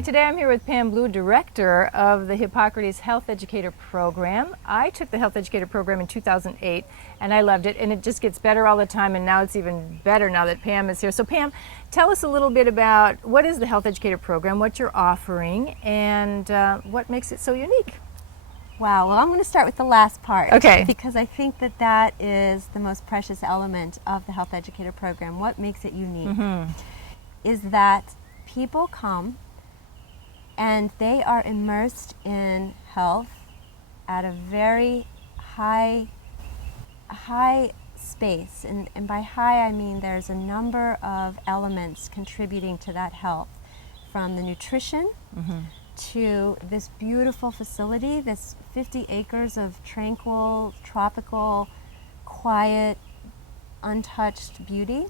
Hi, today I'm here with Pam Blue, Director of the Hippocrates Health Educator Program. I took the Health Educator Program in 2008 and I loved it, and it just gets better all the time, and now it's even better now that Pam is here. So Pam, tell us a little bit about what is the Health Educator Program, what you're offering, and what makes it so unique. Wow, well, I'm going to start with the last part. Okay. Because I think that that is the most precious element of the Health Educator Program. What makes it unique is that people come and they are immersed in health at a very high space. And by high, I mean there's a number of elements contributing to that health, from the nutrition to this beautiful facility, this 50 acres of tranquil, tropical, quiet, untouched beauty,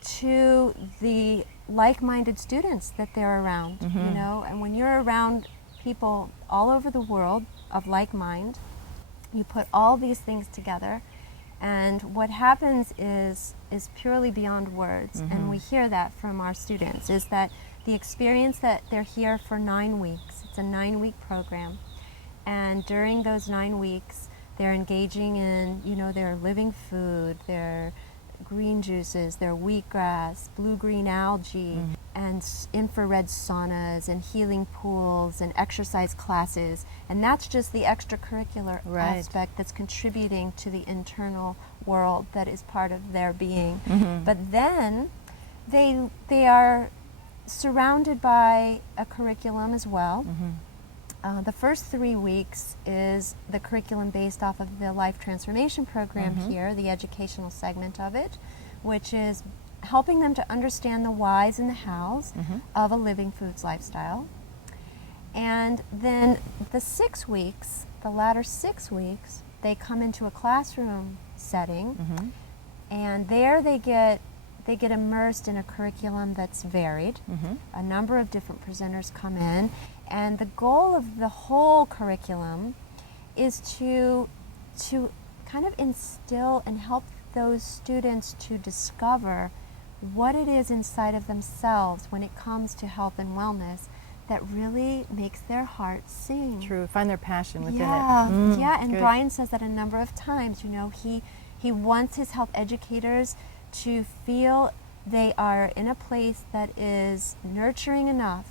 to the like-minded students that they're around, you know. And when you're around people all over the world of like mind, you put all these things together, and what happens is purely beyond words. And we hear that from our students, is that the experience that they're here for 9 weeks, it's a 9-week program, and during those 9 weeks they're engaging in, you know, their living food, their green juices, their wheatgrass, blue-green algae, and infrared saunas and healing pools and exercise classes. And that's just the extracurricular aspect that's contributing to the internal world that is part of their being. But then they are surrounded by a curriculum as well. The first 3 weeks is the curriculum based off of the Life Transformation Program here, the educational segment of it, which is helping them to understand the whys and the hows of a living foods lifestyle. And then the 6 weeks, the latter 6 weeks, they come into a classroom setting, and there they get immersed in a curriculum that's varied. A number of different presenters come in, and the goal of the whole curriculum is to kind of instill and help those students to discover what it is inside of themselves when it comes to health and wellness that really makes their heart sing. True, find their passion within it. Yeah, and good. Brian says that a number of times. You know, he wants his health educators to feel they are in a place that is nurturing enough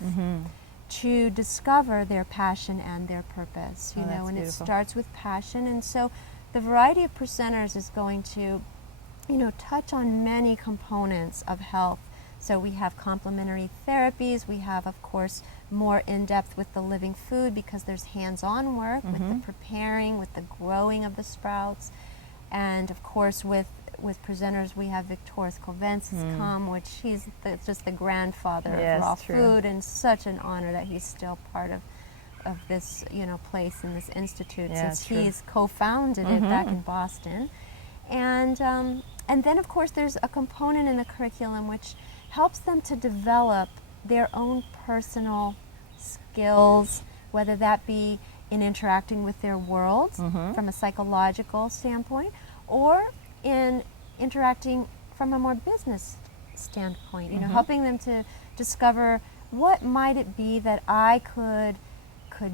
to discover their passion and their purpose, you know, and beautiful. it starts with passion. And so the variety of presenters is going to, you know, touch on many components of health. So we have complementary therapies, we have, of course, more in-depth with the living food, because there's hands-on work with the preparing, with the growing of the sprouts, and of course with presenters we have Victoris Covens has come, which he's just the grandfather of raw food, and such an honor that he's still part of this, you know, place in this institute, since he's co-founded it back in Boston. And then of course there's a component in the curriculum which helps them to develop their own personal skills, whether that be in interacting with their world from a psychological standpoint, or in interacting from a more business standpoint, you know, helping them to discover what might it be that I could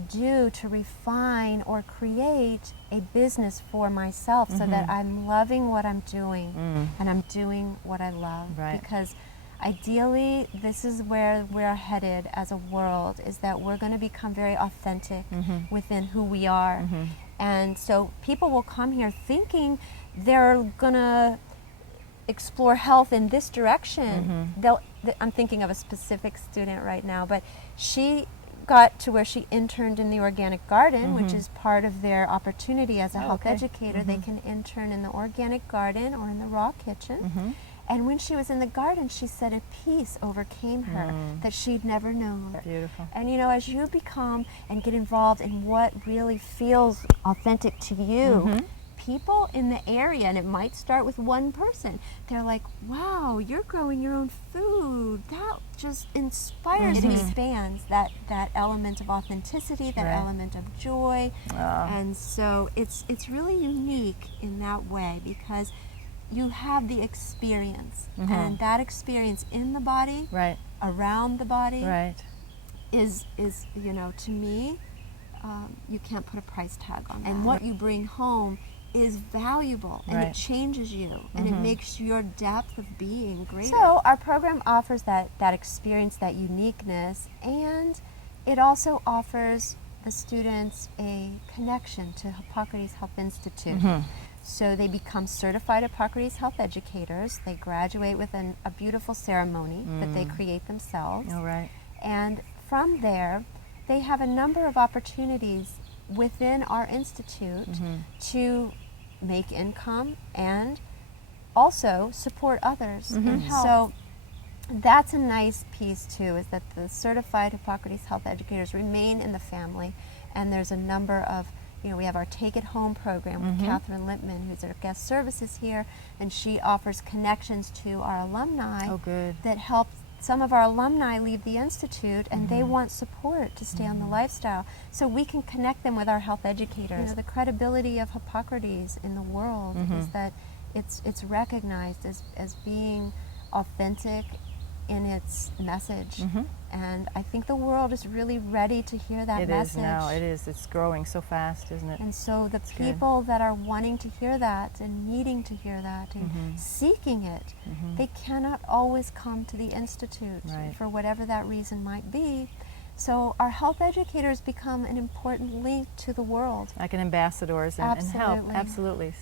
do to refine or create a business for myself, so that I'm loving what I'm doing and I'm doing what I love. Because ideally, this is where we're headed as a world, is that we're going to become very authentic within who we are. And so people will come here thinking they're going to explore health in this direction. I'm thinking of a specific student right now, but she got to where she interned in the organic garden, which is part of their opportunity as a health educator. They can intern in the organic garden or in the raw kitchen. And when she was in the garden, she said a peace overcame her that she'd never known. Beautiful. And you know, as you become and get involved in what really feels authentic to you, people in the area, and it might start with one person, they're like, wow, you're growing your own food. That just inspires me. It expands that element of authenticity, that element of joy. And so it's really unique in that way, because you have the experience, and that experience in the body, around the body, is you know, to me, you can't put a price tag on that. And what you bring home is valuable, and it changes you, and it makes your depth of being greater. So our program offers that experience, that uniqueness, and it also offers the students a connection to Hippocrates Health Institute. So they become certified Hippocrates Health Educators. They graduate with a beautiful ceremony that they create themselves. All right. And from there, they have a number of opportunities within our institute to make income and also support others in health. So that's a nice piece too, is that the certified Hippocrates Health Educators remain in the family, and there's a number of, you know, we have our Take It Home program with Catherine Lippman, who's our guest services here, and she offers connections to our alumni that help some of our alumni leave the Institute, and they want support to stay on the lifestyle. So we can connect them with our health educators. You know, the credibility of Hippocrates in the world is that it's recognized as being authentic in its message. And I think the world is really ready to hear that message. It is now, it is. It's growing so fast, isn't it? And so the people that are wanting to hear that and needing to hear that and seeking it, they cannot always come to the Institute for whatever that reason might be. So our health educators become an important link to the world. Like an ambassadors and help. Absolutely.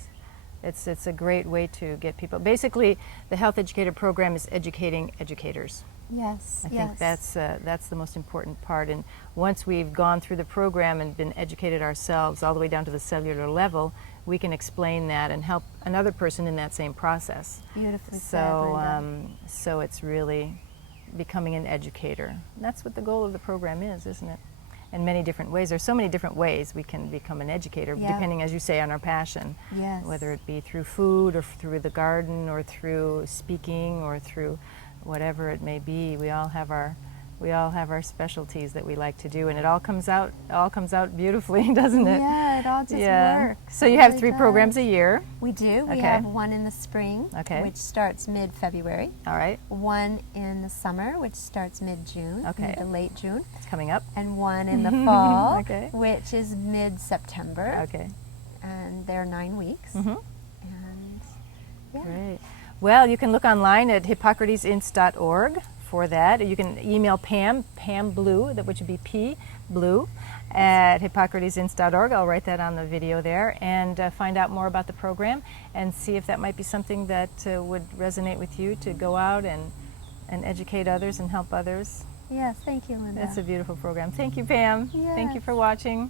It's a great way to get people. Basically, the Health Educator Program is educating educators. Yes, I think that's the most important part. And once we've gone through the program and been educated ourselves all the way down to the cellular level, we can explain that and help another person in that same process. Beautifully said, Linda. So it's really becoming an educator. And that's what the goal of the program is, isn't it? In many different ways. There's so many different ways we can become an educator, depending, as you say, on our passion. Yes. Whether it be through food or through the garden or through speaking or through whatever it may be. We all have our specialties that we like to do, and it all comes out beautifully, doesn't it? Yeah, it all just works. So you have 3 programs a year. We do. We have one in the spring, which starts mid-February. All right. One in the summer, which starts mid-June, mid to late June. It's coming up. And one in the fall, which is mid-September. Okay. And they're 9 weeks. And Great. Well, you can look online at hippocratesinst.org for that. You can email Pam Blue, which would be P Blue, at hippocratesinst.org. I'll write that on the video there, and find out more about the program and see if that might be something that would resonate with you, to go out and educate others and help others. Yes, thank you, Linda. It's a beautiful program. Thank you, Pam. Yes. Thank you for watching.